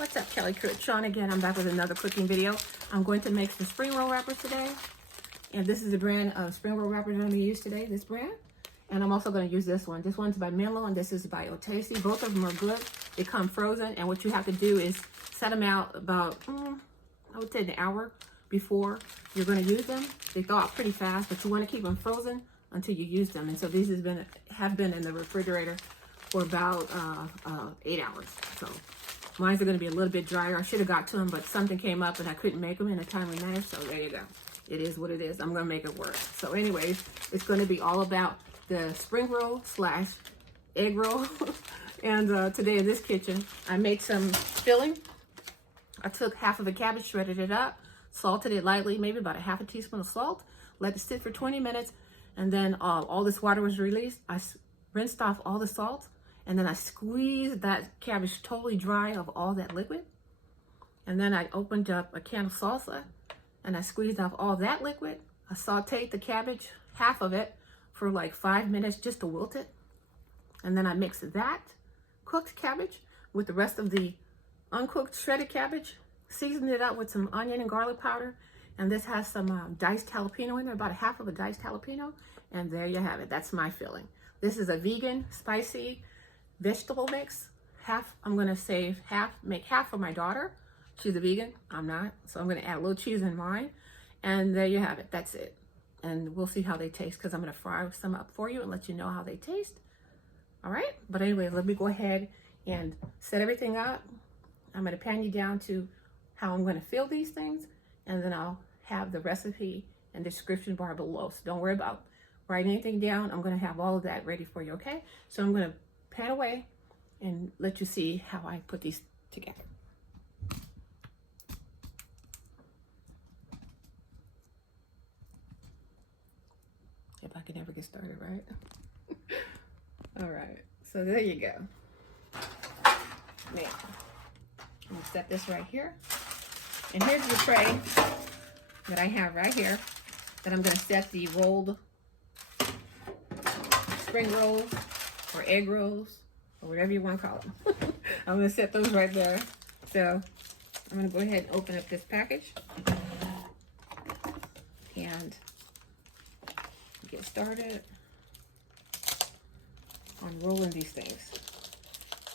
What's up, Kelly Crew? Sean again. I'm back with another cooking video. I'm going to make some spring roll wrappers today. And this is the brand of spring roll wrappers I'm going to use today, this brand. And I'm also going to use this one. This one's by Menlo and this is by Sauté. Both of them are good. They come frozen. And what you have to do is set them out about, I would say an hour before you're going to use them. They thaw out pretty fast, but you want to keep them frozen until you use them. And so these have been in the refrigerator for about 8 hours. So mine's are going to be a little bit drier. I should have got to them, but something came up and I couldn't make them in a timely manner. So there you go. It is what it is. I'm going to make it work. So anyways, it's going to be all about the spring roll / egg roll. And today in this kitchen, I made some filling. I took half of the cabbage, shredded it up, salted it lightly, maybe about a half a teaspoon of salt, let it sit for 20 minutes. And then all this water was released. I rinsed off all the salt. And then I squeezed that cabbage totally dry of all that liquid. And then I opened up a can of salsa and I squeezed off all that liquid. I sauteed the cabbage, half of it, for like 5 minutes just to wilt it. And then I mixed that cooked cabbage with the rest of the uncooked shredded cabbage, seasoned it up with some onion and garlic powder. And this has some diced jalapeno in there, about a half of a diced jalapeno. And there you have it. That's my filling. This is a vegan, spicy vegetable mix. Half, I'm gonna save half, make half for my daughter. She's a vegan, I'm not. So I'm gonna add a little cheese in mine. And there you have it, that's it. And we'll see how they taste because I'm gonna fry some up for you and let you know how they taste. All right, but anyway, let me go ahead and set everything up. I'm gonna pan you down to how I'm gonna fill these things, and then I'll have the recipe and description bar below. So don't worry about writing anything down. I'm gonna have all of that ready for you, okay? So I'm gonna pan away and let you see how I put these together. If I can ever get started, right? All right, so there you go. Now, I'm gonna set this right here. And here's the tray that I have right here that I'm gonna set the rolled spring rolls or egg rolls or whatever you want to call them. I'm gonna set those right there. So I'm gonna go ahead and open up this package and get started on rolling these things.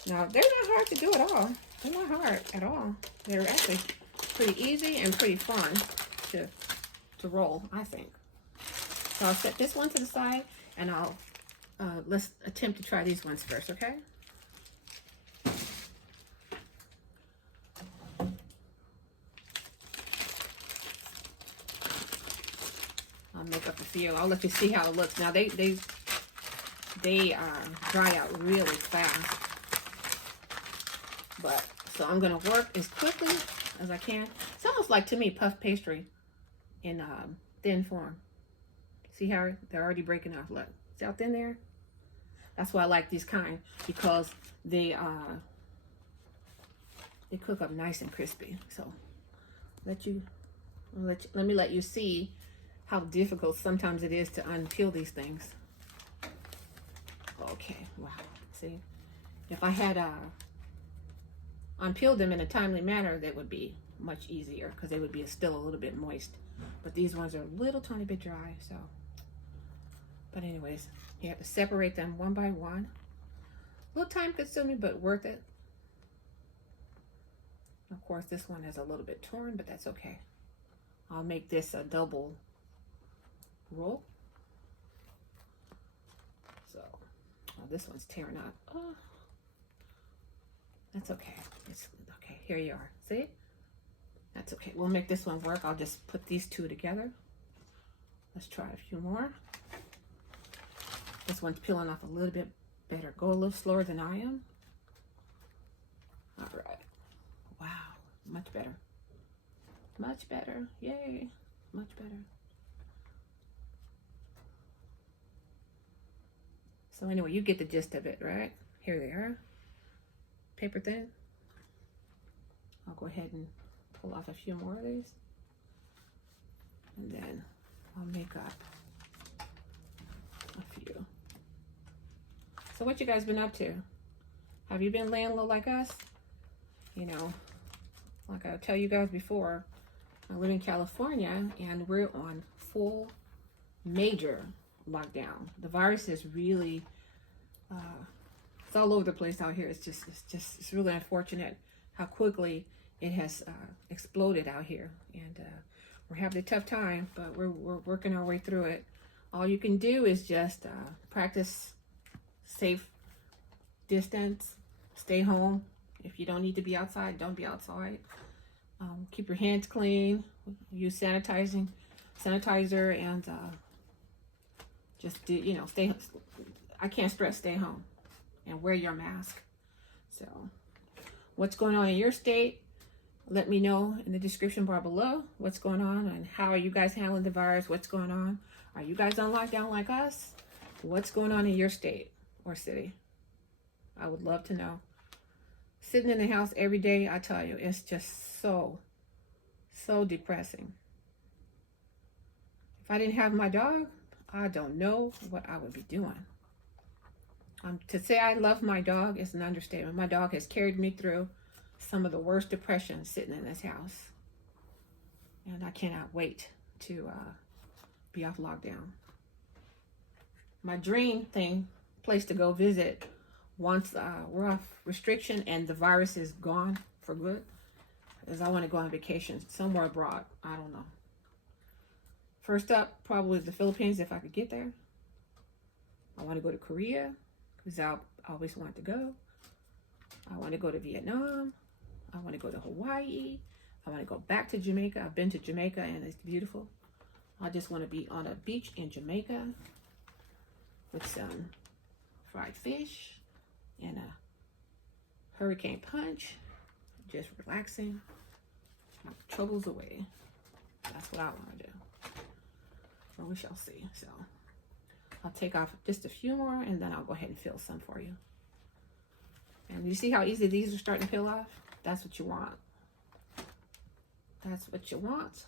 Now, they're not hard to do at all. They're not hard at all. They're actually pretty easy and pretty fun to roll, I think. So I'll set this one to the side and let's attempt to try these ones first, okay? I'll make up a few. I'll let you see how it looks. Now they dry out really fast. But so I'm gonna work as quickly as I can. It's almost like, to me, puff pastry in thin form. See how they're already breaking off? Look, see how thin there? That's why I like these kind, because they cook up nice and crispy. So let me let you see how difficult sometimes it is to unpeel these things. Okay, wow. See, if I had unpeeled them in a timely manner, that would be much easier because they would be still a little bit moist. But these ones are a little tiny bit dry, so. But anyways, you have to separate them one by one. A little time consuming, but worth it. Of course, this one is a little bit torn, but that's okay. I'll make this a double roll. So, this one's tearing up. Oh, that's okay. It's okay. Here you are. See? That's okay. We'll make this one work. I'll just put these two together. Let's try a few more. This one's peeling off a little bit better. Go a little slower than I am. All right. Wow. Much better. Much better. Yay. Much better. So anyway, you get the gist of it, right? Here they are. Paper thin. I'll go ahead and pull off a few more of these. And then I'll make up a few. So what you guys been up to? Have you been laying low like us? You know, like I tell you guys before, I live in California and we're on full major lockdown. The virus is really, it's all over the place out here. It's really unfortunate how quickly it has exploded out here. And we're having a tough time, but we're working our way through it. All you can do is just practice safe distance, stay home. If you don't need to be outside, don't be outside. Keep your hands clean, use sanitizer, and just do, you know, stay. I can't stress, stay home and wear your mask. So, what's going on in your state? Let me know in the description bar below what's going on and how are you guys handling the virus? What's going on? Are you guys on lockdown like us? What's going on in your state or city? I would love to know. Sitting in the house every day, I tell you, it's just so depressing. If I didn't have my dog, I don't know what I would be doing. To say I love my dog is an understatement. My dog has carried me through some of the worst depression sitting in this house. And I cannot wait to be off lockdown. My dream place to go visit once we're off restriction and the virus is gone for good, is I want to go on vacation somewhere abroad. I don't know. First up, probably the Philippines if I could get there. I want to go to Korea because I always wanted to go. I want to go to Vietnam. I want to go to Hawaii. I want to go back to Jamaica. I've been to Jamaica and it's beautiful. I just want to be on a beach in Jamaica with some fried fish and a hurricane punch, just relaxing, my troubles away. That's what I want to do. Well, we shall see. So I'll take off just a few more and then I'll go ahead and fill some for you. And you see how easy these are starting to peel off? That's what you want. That's what you want.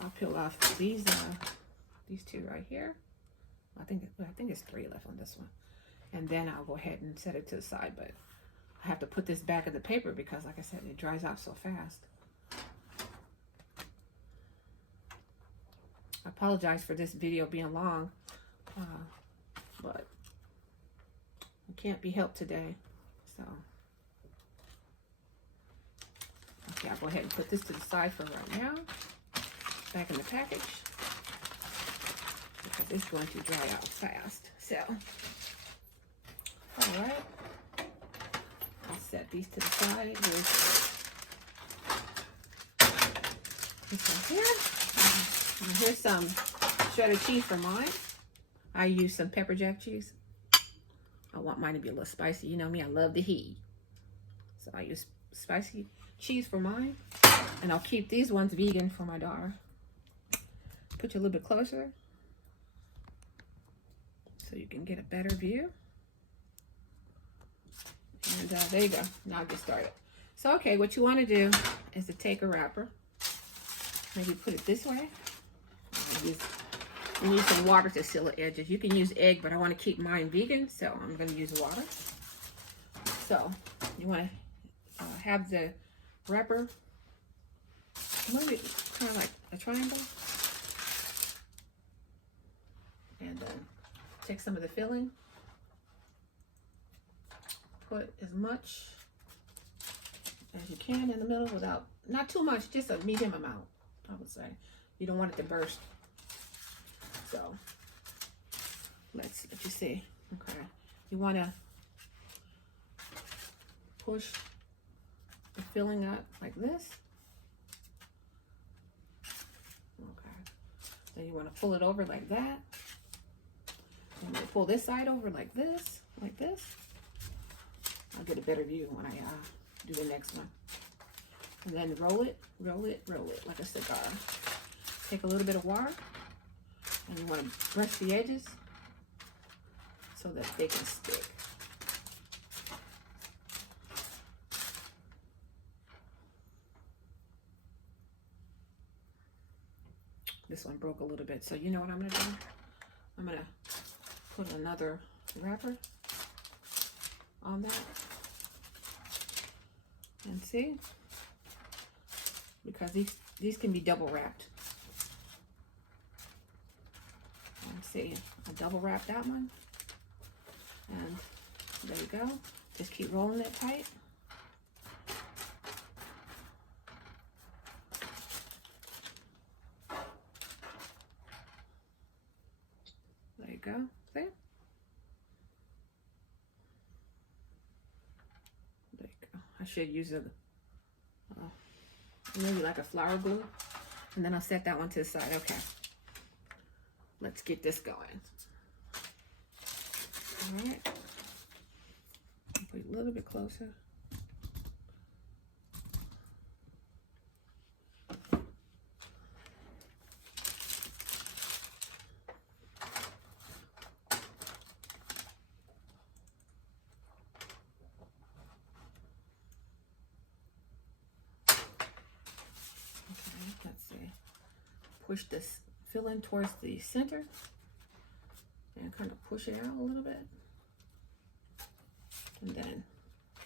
I'll peel off these two right here. I think it's 3 left on this one. And then I'll go ahead and set it to the side, but I have to put this back in the paper because, like I said, it dries out so fast. I apologize for this video being long, but it can't be helped today. So, okay, I'll go ahead and put this to the side for right now. Back in the package because it's going to dry out fast. So, all right, I'll set these to the side with this one here. And here's some shredded cheese for mine. I use some pepper jack cheese. I want mine to be a little spicy. You know me, I love the heat. So I use spicy cheese for mine. And I'll keep these ones vegan for my daughter. Put you a little bit closer so you can get a better view. And there you go. Now I'll get started. So, okay, what you want to do is to take a wrapper. Maybe put it this way. You need some water to seal the edges. You can use egg, but I want to keep mine vegan, so I'm going to use water. So, you want to have the wrapper maybe kind of like a triangle. And then take some of the filling. Put as much as you can in the middle without, not too much, just a medium amount, I would say. You don't want it to burst. So, let's let you see. Okay. You want to push the filling up like this. Okay. Then you want to pull it over like that. And you pull this side over like this, like this. I'll get a better view when I do the next one. And then roll it like a cigar. Take a little bit of water, and you want to brush the edges so that they can stick. This one broke a little bit, so you know what I'm going to do? I'm going to put another wrapper on that. And see, because these can be double wrapped. And see, I double wrapped that one. And there you go. Just keep rolling it tight. There you go. See? There you go. I should use a maybe like a flour glue, and then I'll set that one to the side. Okay, let's get this going. All right, put it a little bit closer. Let's see, push this filling towards the center and kind of push it out a little bit. And then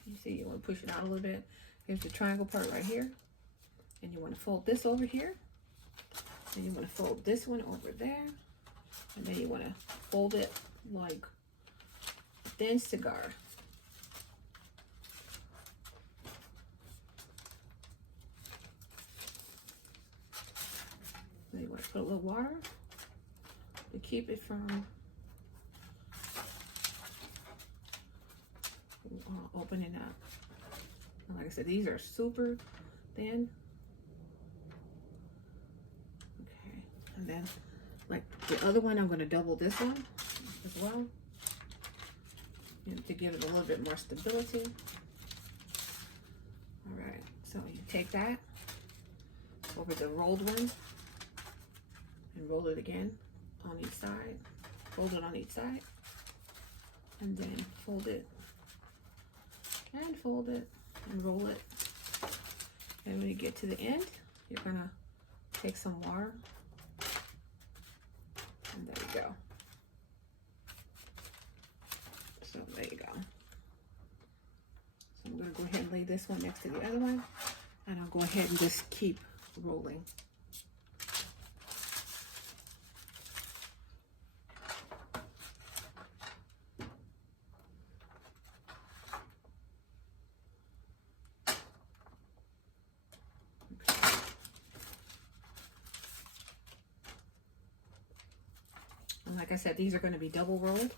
you see you want to push it out a little bit. Here's the triangle part right here. And you want to fold this over here. And you want to fold this one over there. And then you want to fold it like a thin cigar. Then you want to put a little water to keep it from opening up. And like I said, these are super thin. Okay, and then like the other one, I'm going to double this one as well, to give it a little bit more stability. All right, so you take that over the rolled one and roll it again on each side. Fold it on each side, and then fold it and fold it and roll it. And when you get to the end, you're gonna take some water, and there you go. So there you go. So I'm gonna go ahead and lay this one next to the other one, and I'll go ahead and just keep rolling. Like I said, these are going to be double rolled.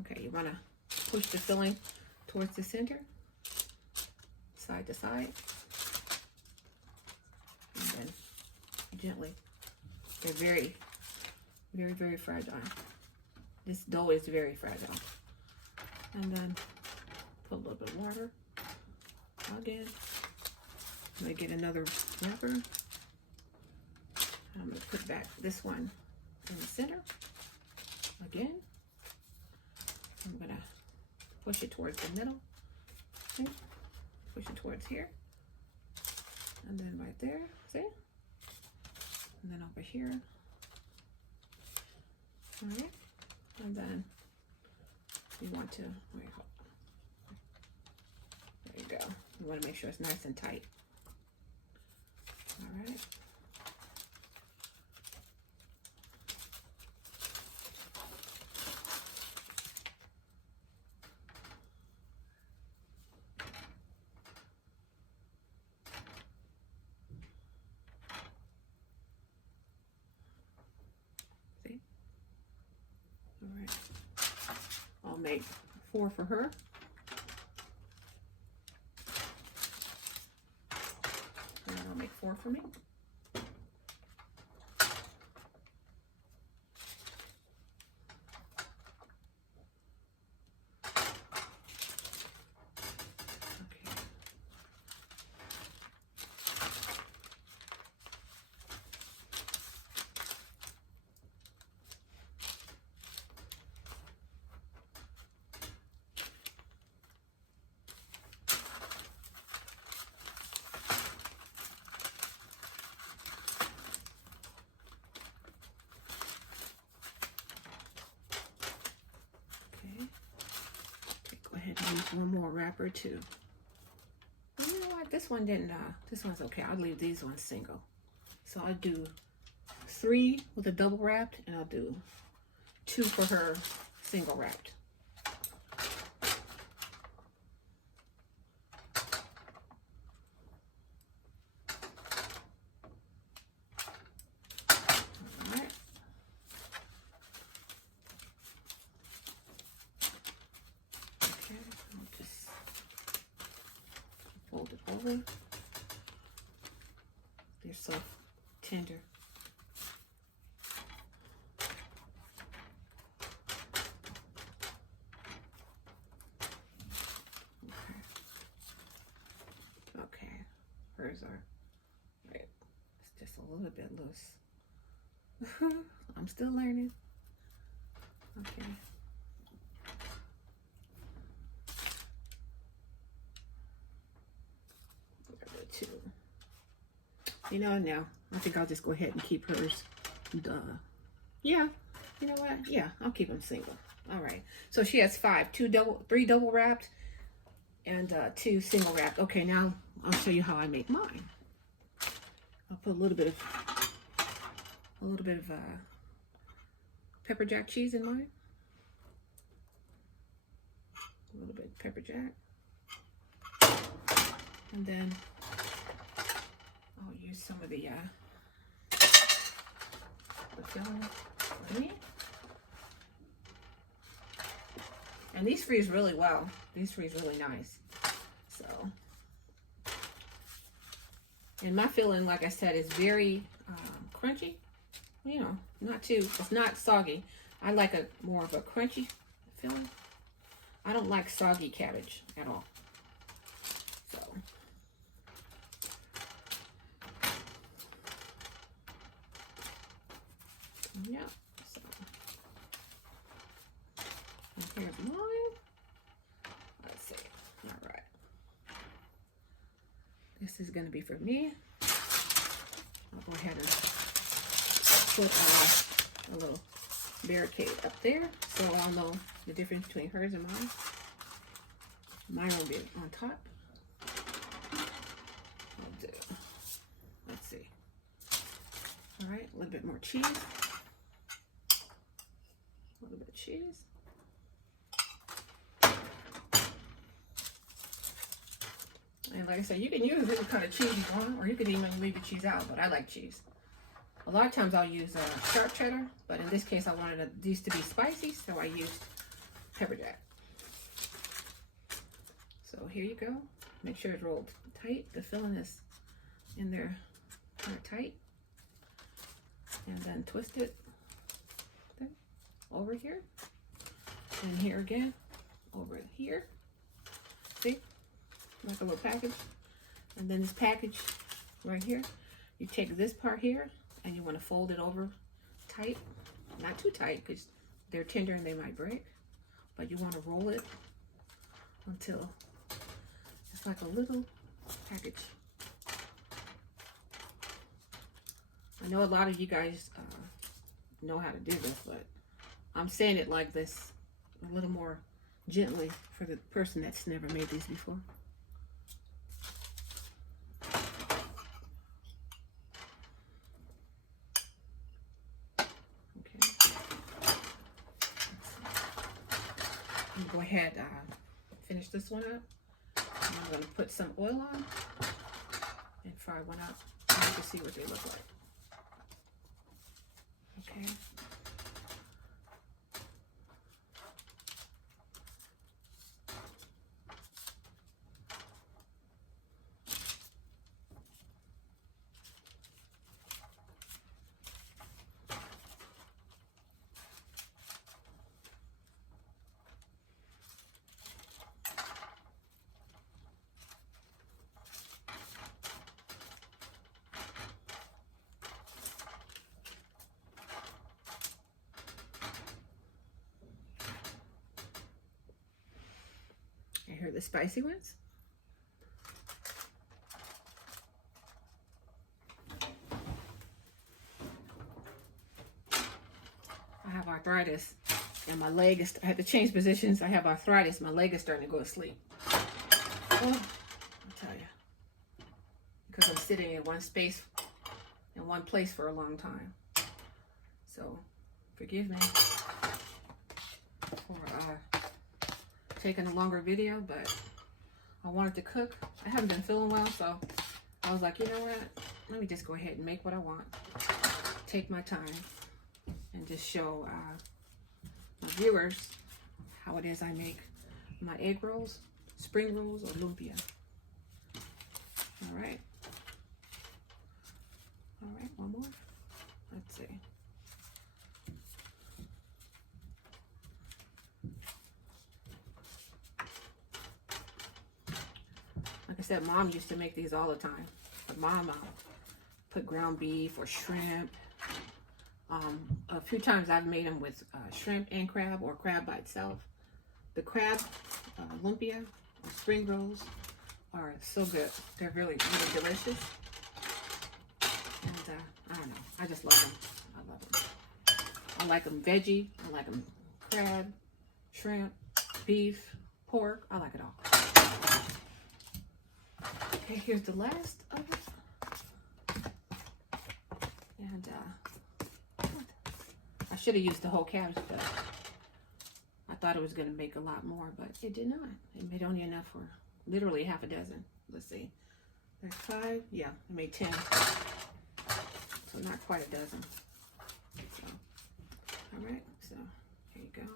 Okay, you want to push the filling towards the center, side to side, and then gently. They're very, very, very fragile. This dough is very fragile. And then put a little bit of water again. I'm going to get another wrapper. I'm going to put back this one in the center again. I'm gonna push it towards the middle. See? Push it towards here, and then right there. See? And then over here. All right. And then you want to wait. There you go. You want to make sure it's nice and tight. All right. All right, I'll make 4 for her. And I'll make 4 for me. Use one more wrapper to this one didn't, this one's okay. I'll leave these ones single. So I'll do 3 with a double wrapped, and I'll do 2 for her single wrapped. Alright. Okay, I'll just fold it over. They're so tender. Okay, hers are right. It's just a little bit loose. I'm still learning. Okay. Two. You know, no, I think I'll just go ahead and keep hers. Yeah, you know what? Yeah, I'll keep them single. All right. So she has 5, 3 double wrapped, and 2 single wrapped. Okay, now I'll show you how I make mine. I'll put a little bit of pepper jack cheese in mine. A little bit of pepper jack, and then I'll use some of the filling for me. And these freeze really well. These freeze really nice. So, and my filling, like I said, is very crunchy. You know, not too, it's not soggy. I like a more of a crunchy filling. I don't like soggy cabbage at all. So, yeah. So, and here's mine. Let's see. All right. This is going to be for me. I'll go ahead and put a little barricade up there so I'll know the difference between hers and mine. Mine will be on top. I'll do, let's see. All right, a little bit more cheese. A little bit of cheese. And like I said, you can use any kind of cheese you want, or you could even leave the cheese out, but I like cheese. A lot of times I'll use sharp cheddar, but in this case I wanted these to be spicy, so I used pepper jack. So here you go. Make sure it's rolled tight. The filling is in there kind of tight. And then twist it over here. And here again, over here. See? Like a little package. And then this package right here, you take this part here and you want to fold it over tight. Not too tight because they're tender and they might break. But you want to roll it until it's like a little package. I know a lot of you guys know how to do this, but I'm saying it like this a little more gently for the person that's never made these before. Go ahead, finish this one up. I'm going to put some oil on and fry one up and you can see what they look like. Okay. Here are the spicy ones. I have arthritis and my leg is, I had to change positions. I have arthritis. My leg is starting to go to sleep. Oh, I'll tell you. because I'm sitting in one place for a long time. So forgive me for taking a longer video, but I wanted to cook. I haven't been feeling well, so I was like, you know what? Let me just go ahead and make what I want. Take my time and just show my viewers how it is I make my egg rolls, spring rolls, or lumpia. All right. All right, one more. Let's see. Like I said, Mom used to make these all the time. But Mom put ground beef or shrimp. A few times I've made them with shrimp and crab, or crab by itself. The crab lumpia or spring rolls are so good. They're really, really delicious. And I don't know, I just love them. I love them. I like them veggie. I like them crab, shrimp, beef, pork. I like it all. Okay, here's the last of it. And I should have used the whole cabbage, but I thought it was going to make a lot more, but it did not. It made only enough for literally half a dozen. Let's see. There's 5. Yeah, I made 10. So not quite a dozen. So, all right. So here you go.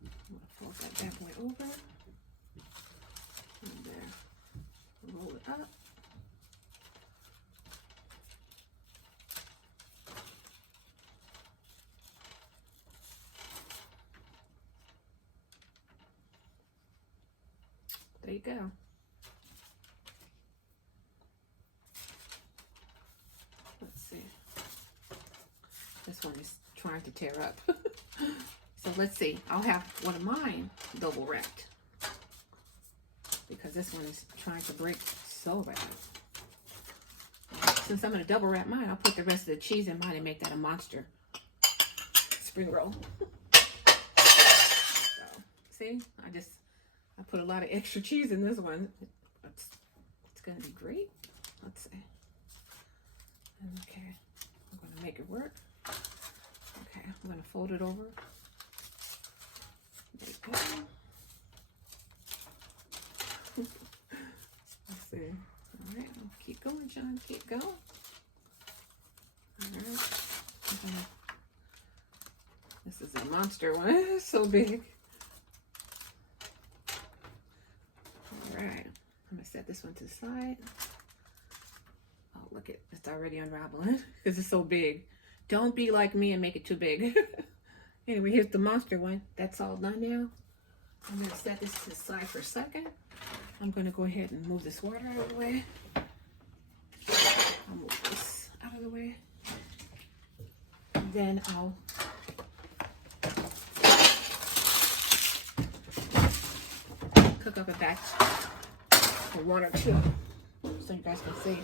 I'm going to fold that bad boy over. And roll it up. There you go. Let's see. This one is trying to tear up. So let's see. I'll have one of mine double wrapped, because this one is trying to break so bad. Since I'm going to double wrap mine, I'll put the rest of the cheese in mine and make that a monster spring roll. So, see, I put a lot of extra cheese in this one. It's going to be great. Let's see. Okay, I'm going to make it work. Okay, I'm going to fold it over. There you go. Let's see. All right, keep going, John. Keep going. All right. This is a monster one. It's so big. All right. I'm gonna set this one to the side. Oh, look at it's already unraveling because it's so big. Don't be like me and make it too big. Anyway, here's the monster one. That's all done now. I'm gonna set this to the side for a second. I'm going to go ahead and move this water out of the way. I'll move this out of the way. And then I'll cook up a batch for 1 or 2 so you guys can see.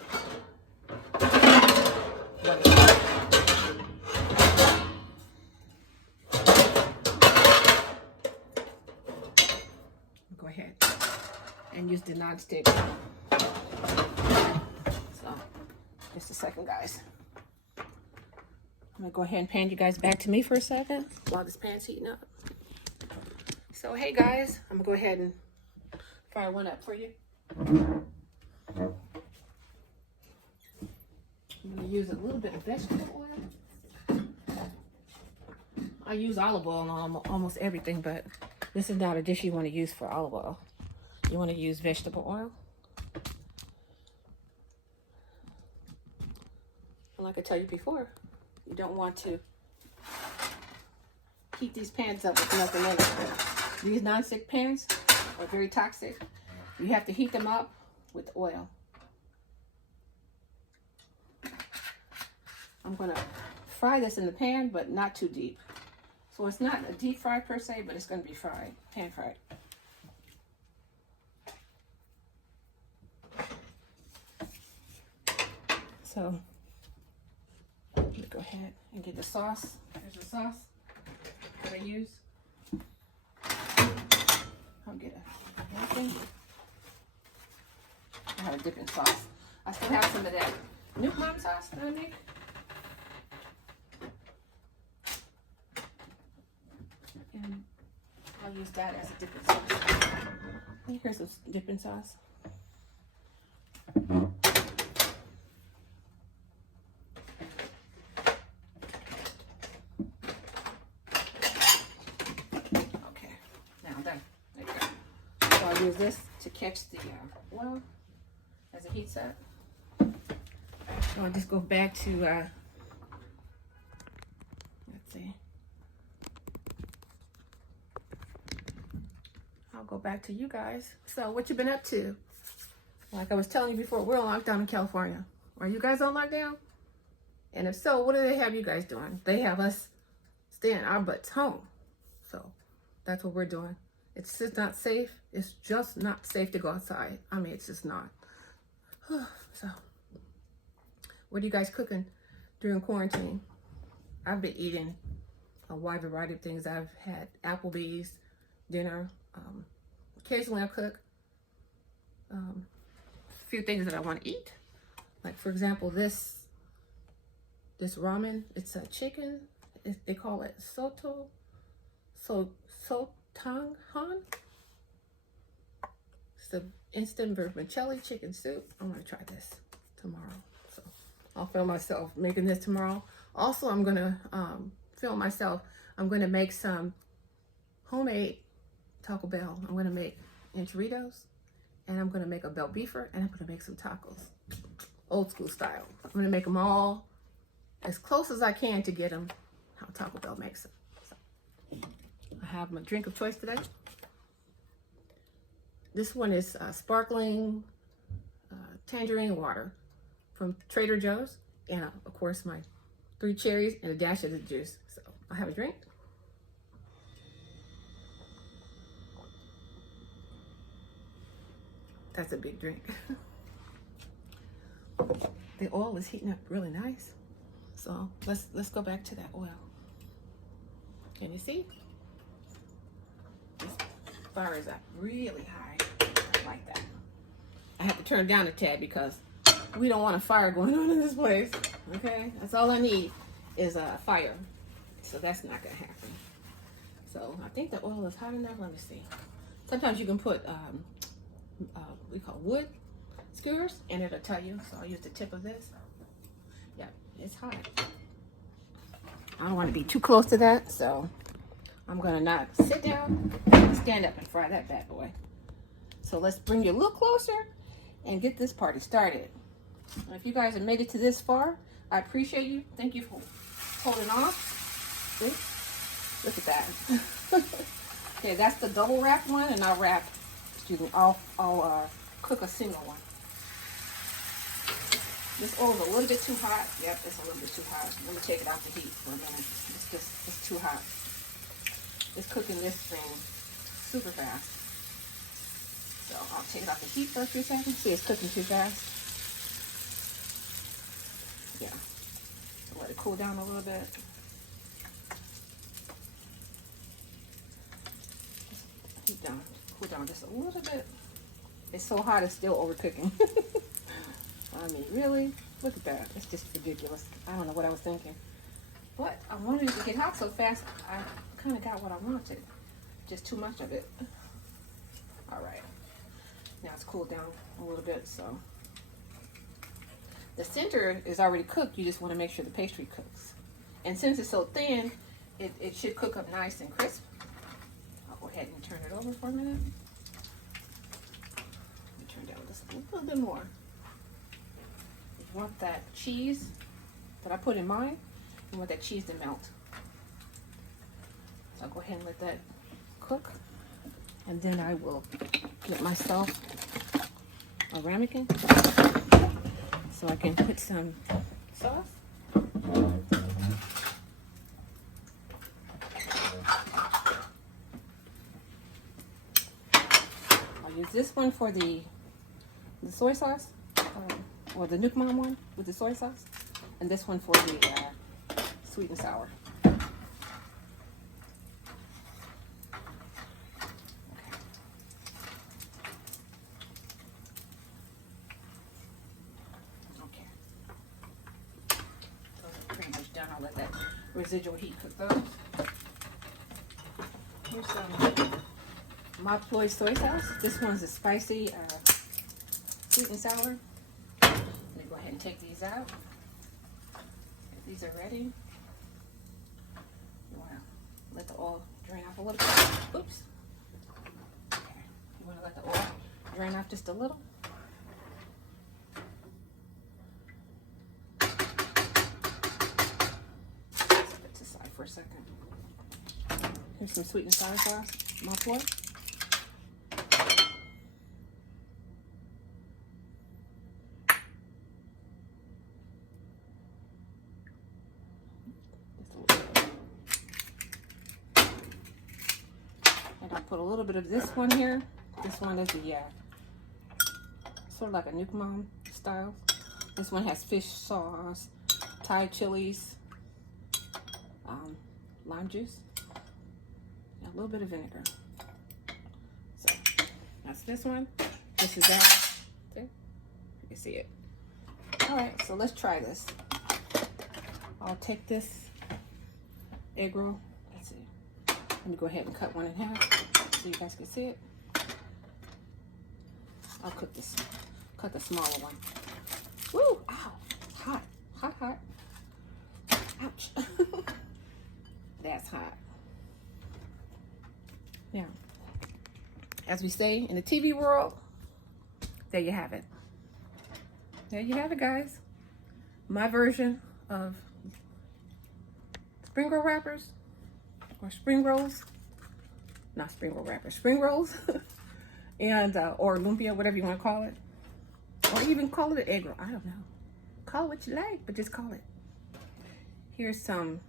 Go ahead and use the non-stick. So, just a second, guys. I'm gonna go ahead and pan you guys back to me for a second while this pan's heating up. So, hey guys, I'm gonna go ahead and fire one up for you. I'm gonna use a little bit of vegetable oil. I use olive oil on almost everything, but this is not a dish you want to use for olive oil. You want to use vegetable oil. And like I told you before, you don't want to heat these pans up with nothing in it. These non-stick pans are very toxic. You have to heat them up with oil. I'm going to fry this in the pan, but not too deep. So it's not a deep fry per se, but it's going to be fried, pan fried. So let me go ahead and get the sauce. There's the sauce that I use. I'll get a napkin. I have a dipping sauce. I still have some of that Nuke Mom sauce that I make. And I'll use that as a dipping sauce. Here's some dipping sauce. Okay, now done. There you go. So I'll use this to catch the oil as it heats up. So I'll just go back to, let's see. I'll go back to you guys. So what you been up to? Like I was telling you before, we're on lockdown in California. Are you guys on lockdown? And if so, what do they have you guys doing? They have us staying our butts home. So that's what we're doing. It's just not safe. It's just not safe to go outside. I mean, it's just not. So what are you guys cooking during quarantine? I've been eating a wide variety of things. I've had Applebee's dinner. Occasionally I cook a few things that I want to eat. Like for example, this ramen. It's a chicken. They call it Sauté. It's the instant vermicelli chicken soup. I'm gonna try this tomorrow. So I'll film myself making this tomorrow. Also, I'm gonna film myself. I'm gonna make some homemade Taco Bell. I'm gonna make enchiladas, and I'm gonna make a bell beefer, and I'm gonna make some tacos, old school style. I'm gonna make them all as close as I can to get them how Taco Bell makes them. So I have my drink of choice today. This one is sparkling tangerine water from Trader Joe's, and of course my 3 cherries and a dash of the juice. So I have a drink. That's a big drink. The oil is heating up really nice. So let's go back to that oil. Can you see? This fire is up really high, like that. I have to turn it down a tad because we don't want a fire going on in this place. Okay, that's all I need is a fire. So that's not gonna happen. So I think the oil is hot enough. Let me see. Sometimes you can put we call wood skewers, and it'll tell you. So I'll use the tip of this. Yeah, it's hot. I don't want to be too close to that, so I'm gonna not sit down, stand up and fry that bad boy. So let's bring you a little closer and get this party started. And if you guys have made it to this far, I appreciate you. Thank you for holding on. See? Look at that. Okay, that's the double wrap one, and I'll cook a single one. This oil is a little bit too hot. Yep, it's a little bit too hot. Let me take it off the heat for a minute. It's too hot. It's cooking this thing super fast. So I'll take it off the heat for a few seconds. See, it's cooking too fast. Yeah. So let it cool down a little bit. Cool down just a little bit. It's so hot, it's still overcooking. I mean, really? Look at that. It's just ridiculous. I don't know what I was thinking. But I wanted it to get hot so fast, I kind of got what I wanted. Just too much of it. All right. Now it's cooled down a little bit, so. The center is already cooked. You just want to make sure the pastry cooks. And since it's so thin, it should cook up nice and crisp. I'll go ahead and turn it over for a minute. Let me turn down just a little bit more. If you want that cheese that I put in mine, you want that cheese to melt. So I'll go ahead and let that cook. And then I will get myself a ramekin so I can put some sauce. I'll use this one for the soy sauce, or the Nuke Mom one with the soy sauce, and this one for the sweet and sour. let that residual heat cook those. Here's some my ploy soy sauce. This one's a spicy, sweet and sour. Let me go ahead and take these out. These are ready. You want to let the oil drain off a little bit. Oops. Okay. You want to let the oil drain off just a little. Let's put this aside for a second. Here's some sweet and sour sauce, my ploy. And I'll put a little bit of this one here. This one is the sort of like a nuke mom style. This one has fish sauce, Thai chilies, lime juice, and a little bit of vinegar. So that's this one. This is that. There. You can see it. All right, so let's try this. I'll take this egg roll. Let's see. Let me go ahead and cut one in half so you guys can see it. I'll cut the smaller one. Woo! Ow! Hot. Hot, hot. Ouch. That's hot. Now, as we say in the TV world, there you have it. There you have it, guys. My version of spring roll wrappers, or spring rolls. Not spring roll wrappers, spring rolls. And, or lumpia, whatever you want to call it. Or even call it an egg roll. I don't know. Call it what you like, but just call it. Here's some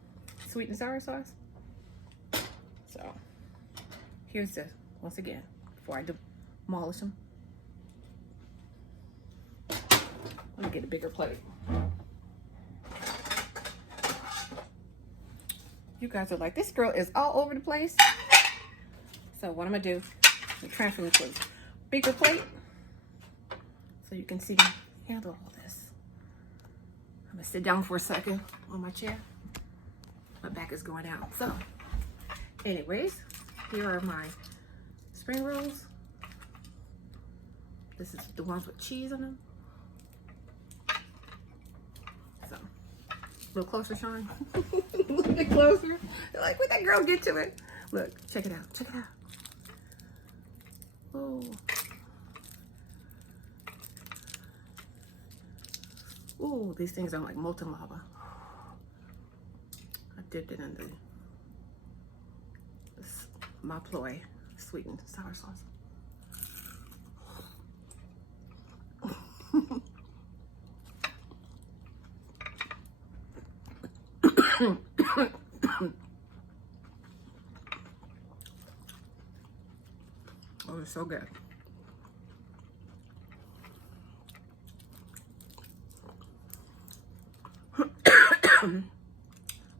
sweet and sour sauce. So, here's the, once again, before I demolish them. Let me get a bigger plate. You guys are like, this girl is all over the place. So what I'm gonna do, I'm transfer them to a bigger plate so you can see me handle all this. I'm gonna sit down for a second on my chair. My back is going out. So, anyways, here are my spring rolls. This is the ones with cheese on them. So, a little closer, Sean. A little bit closer. Like, where'd that girl get to it? Look, check it out. Check it out. Oh. Ooh, these things are like molten lava. I dipped it in this my ploy sweet and sour sauce. Oh, it's so good. A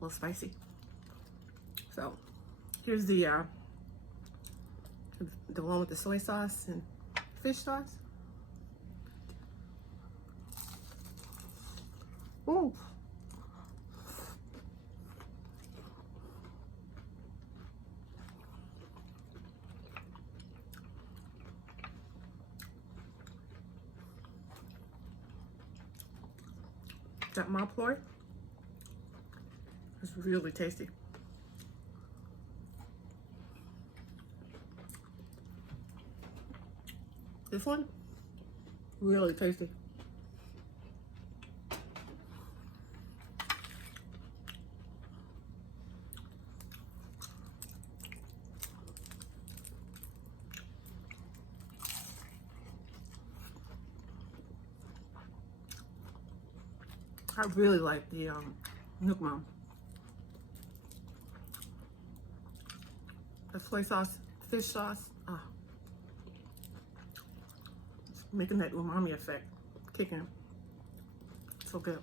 little spicy. So here's the one with the soy sauce and fish sauce. Ooh. That my ploy is really tasty. This one, really tasty. I really like the Nook Mom. The soy sauce, fish sauce, it's making that umami effect kick in. So good.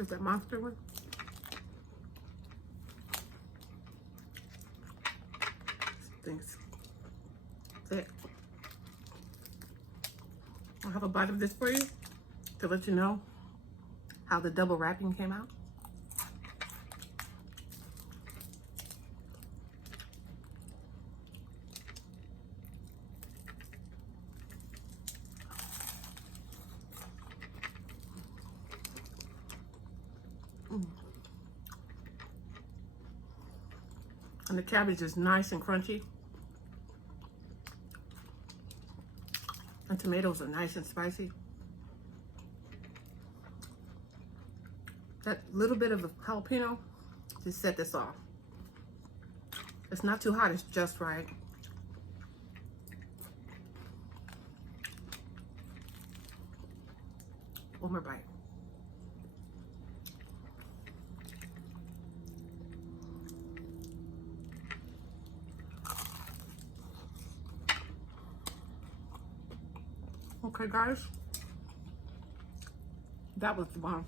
There's that monster one. This thing's thick. I'll have a bite of this for you to let you know how the double wrapping came out. And the cabbage is nice and crunchy. And tomatoes are nice and spicy. That little bit of a jalapeno just set this off. It's not too hot, it's just right. One more bite. Okay, guys, that was the bomb.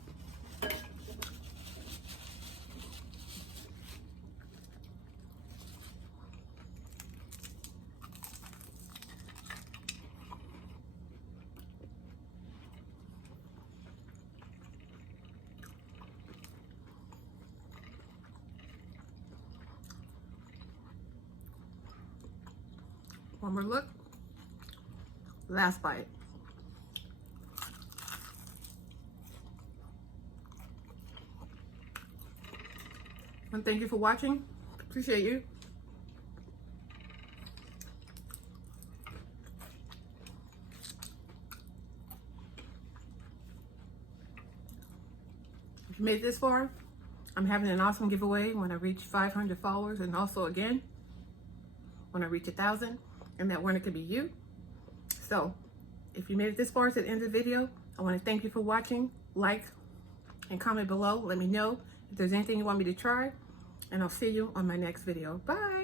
One more look. Last bite. And thank you for watching. Appreciate you. If you made it this far, I'm having an awesome giveaway when I reach 500 followers, and also again when I reach 1,000, and that winner could be you. So if you made it this far to the end of the video, I want to thank you for watching. Like and comment below. Let me know if there's anything you want me to try, and I'll see you on my next video. Bye.